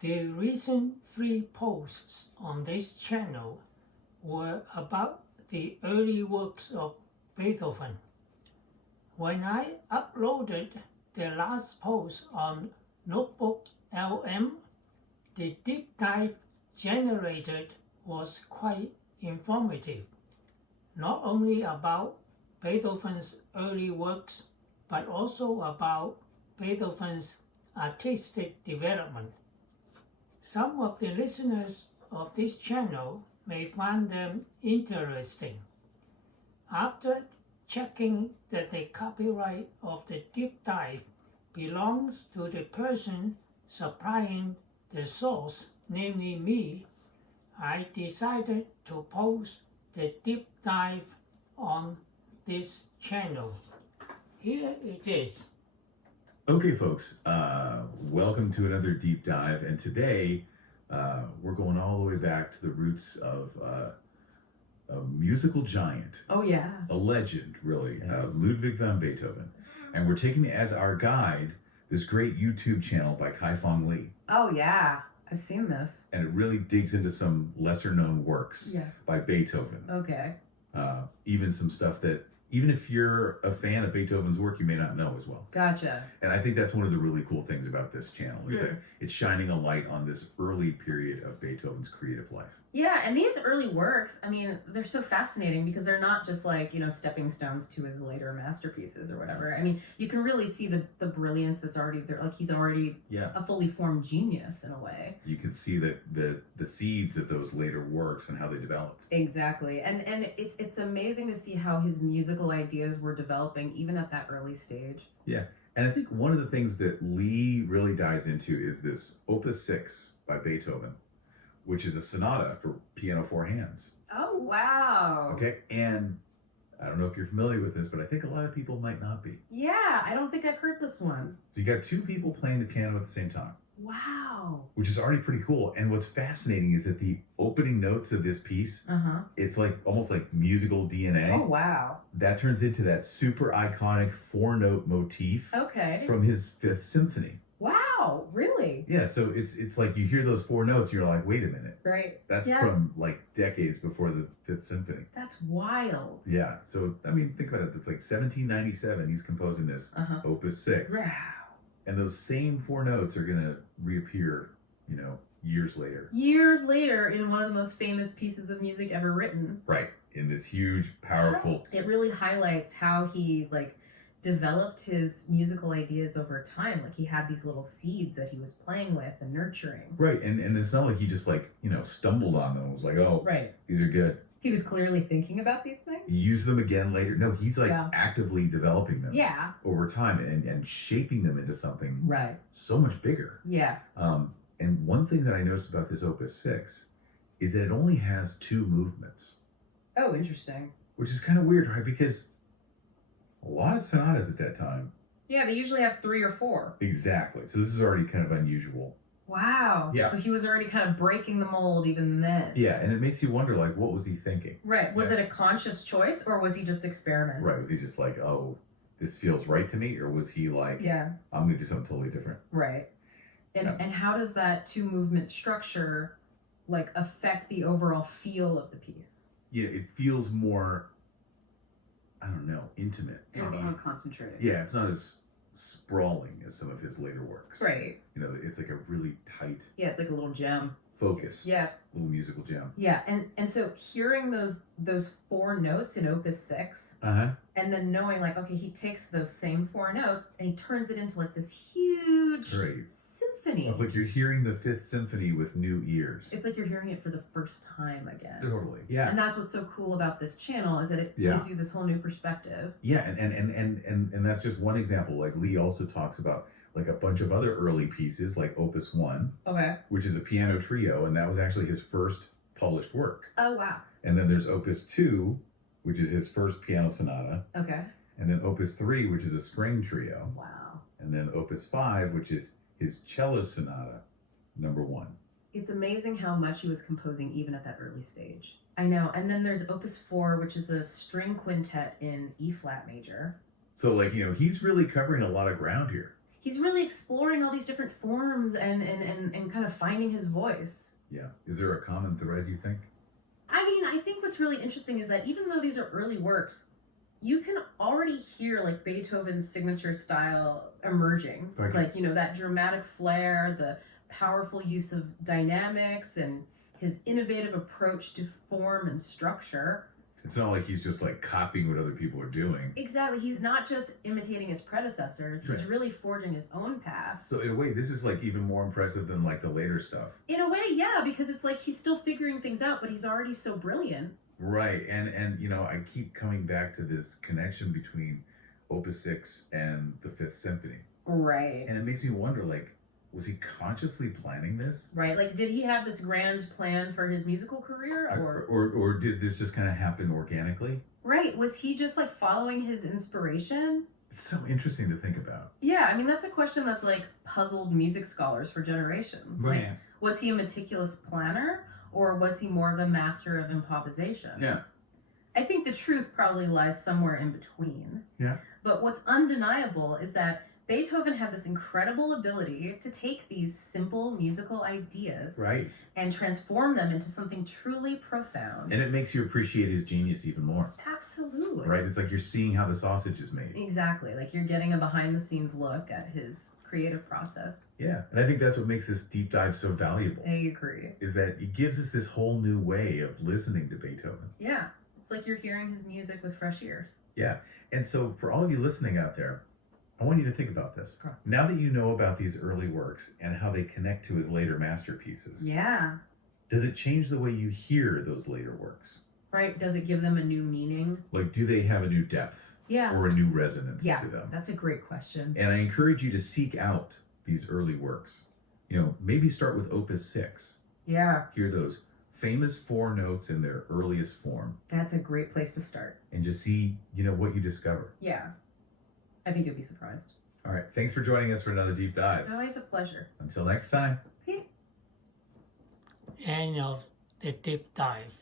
The recent 3 posts on this channel were about the early works of Beethoven. When I uploaded the last post on Notebook LM, the deep dive generated was quite informative, not only about Beethoven's early works, but also about Beethoven's artistic development. Some of the listeners of this channel may find them interesting. After checking that the copyright of the deep dive belongs to the person supplying the source, namely me, I decided to post the deep dive on this channel. Here it is. Okay, folks, welcome to another deep dive, and today we're going all the way back to the roots of a musical giant. Oh yeah. A legend, really, Ludwig van Beethoven. And we're taking as our guide this great YouTube channel by Kai-Fong Lee. Oh yeah, I've seen this. And it really digs into some lesser known works by Beethoven. Okay. Even some stuff that, even if you're a fan of Beethoven's work, you may not know as well. Gotcha. And I think that's one of the really cool things about this channel, is that it's shining a light on this early period of Beethoven's creative life. Yeah, and these early works, I mean, they're so fascinating because they're not just like, stepping stones to his later masterpieces or whatever. I mean, you can really see the brilliance that's already there. Like, he's already a fully formed genius in a way. You can see that the seeds of those later works and how they developed. Exactly. And it's amazing to see how his musical ideas were developing even at that early stage. Yeah. And I think one of the things that Lee really dives into is this Opus 6 by Beethoven, which is a sonata for piano 4 hands. Oh, wow. Okay, and I don't know if you're familiar with this, but I think a lot of people might not be. Yeah, I don't think I've heard this one. So you got 2 people playing the piano at the same time. Wow. Which is already pretty cool. And what's fascinating is that the opening notes of this piece, it's like almost like musical DNA. Oh, wow. That turns into that super iconic 4-note motif from his 5th symphony. Wow, really? Yeah, so it's like you hear those 4 notes, you're like, wait a minute. Right. That's from like decades before the 5th symphony. That's wild. Yeah, so I mean, think about it. It's like 1797, he's composing this Opus 6. Wow. And those same 4 notes are going to reappear, years later. Years later in one of the most famous pieces of music ever written. Right, in this huge, powerful... It really highlights how he, developed his musical ideas over time. Like, he had these little seeds that he was playing with and nurturing. Right, and it's not like he just, stumbled on them and was like, oh, these are good. He was clearly thinking about these things. He used them again later. No, he's actively developing them over time and shaping them into something so much bigger. Yeah. And one thing that I noticed about this Opus 6 is that it only has 2 movements. Oh, interesting. Which is kind of weird, right? Because a lot of sonatas at that time. Yeah, they usually have 3 or 4. Exactly. So this is already kind of unusual. Wow. Yeah. So he was already kind of breaking the mold even then. Yeah, and it makes you wonder, what was he thinking? Right. Was it a conscious choice, or was he just experimenting? Right. Was he just like, oh, this feels right to me? Or was he like, I'm going to do something totally different? Right. And how does that 2-movement structure, affect the overall feel of the piece? Yeah, it feels more, I don't know, intimate. More concentrated. Yeah, it's not as sprawling as some of his later works. Right. It's like a really tight. Yeah, it's like a little gem. Focus. Yeah. Little musical gem. Yeah, and so hearing those 4 notes in Opus 6, and then knowing okay, he takes those same 4 notes and he turns it into this huge symphony. It's like you're hearing the 5th symphony with new ears. It's like you're hearing it for the first time again. Totally. Yeah. And that's what's so cool about this channel, is that it gives you this whole new perspective. Yeah, and that's just one example. Lee also talks about a bunch of other early pieces, like Opus 1, which is a piano trio, and that was actually his first published work. Oh, wow. And then there's Opus 2, which is his first piano sonata. Okay. And then Opus 3, which is a string trio. Wow. And then Opus 5, which is his cello sonata, number 1. It's amazing how much he was composing even at that early stage. I know. And then there's Opus 4, which is a string quintet in E flat major. So, he's really covering a lot of ground here. he's really exploring all these different forms and kind of finding his voice. Yeah. Is there a common thread, you think? I mean, I think what's really interesting is that even though these are early works, you can already hear like Beethoven's signature style emerging. Okay. Like, you know, that dramatic flair, the powerful use of dynamics, and his innovative approach to form and structure. It's not like he's just like copying what other people are doing. Exactly. He's not just imitating his predecessors. He's Right. really forging his own path. So in a way, this is like even more impressive than like the later stuff. In a way, yeah, because it's like he's still figuring things out, but he's already so brilliant. Right. And you know, I keep coming back to this connection between Opus 6 and the Fifth Symphony. Right. And it makes me wonder, like, was he consciously planning this? Right. Like, did he have this grand plan for his musical career, Or did this just kind of happen organically? Right. Was he just like following his inspiration? It's so interesting to think about. Yeah, I mean, that's a question that's like puzzled music scholars for generations. Like, Right. was he a meticulous planner, or was he more of a master of improvisation? Yeah. I think the truth probably lies somewhere in between. Yeah. But what's undeniable is that Beethoven had this incredible ability to take these simple musical ideas Right. and transform them into something truly profound. And it makes you appreciate his genius even more. Absolutely. Right? It's like you're seeing how the sausage is made. Exactly. Like you're getting a behind the scenes look at his creative process. Yeah. And I think that's what makes this deep dive so valuable. I agree. Is that it gives us this whole new way of listening to Beethoven. Yeah. It's like you're hearing his music with fresh ears. Yeah. And so for all of you listening out there, I want you to think about this. Sure. Now that you know about these early works and how they connect to his later masterpieces, Yeah. does it change the way you hear those later works? Right. Does it give them a new meaning? Like, do they have a new depth Yeah. or a new resonance Yeah. to them? That's a great question. And I encourage you to seek out these early works. You know, maybe start with Opus 6. Yeah. Hear those famous 4 notes in their earliest form That's a great place to start. and just see, you know, what you discover. Yeah. I think you'll be surprised. All right. Thanks for joining us for another deep dive. Always a pleasure. Until next time. End of the deep dive.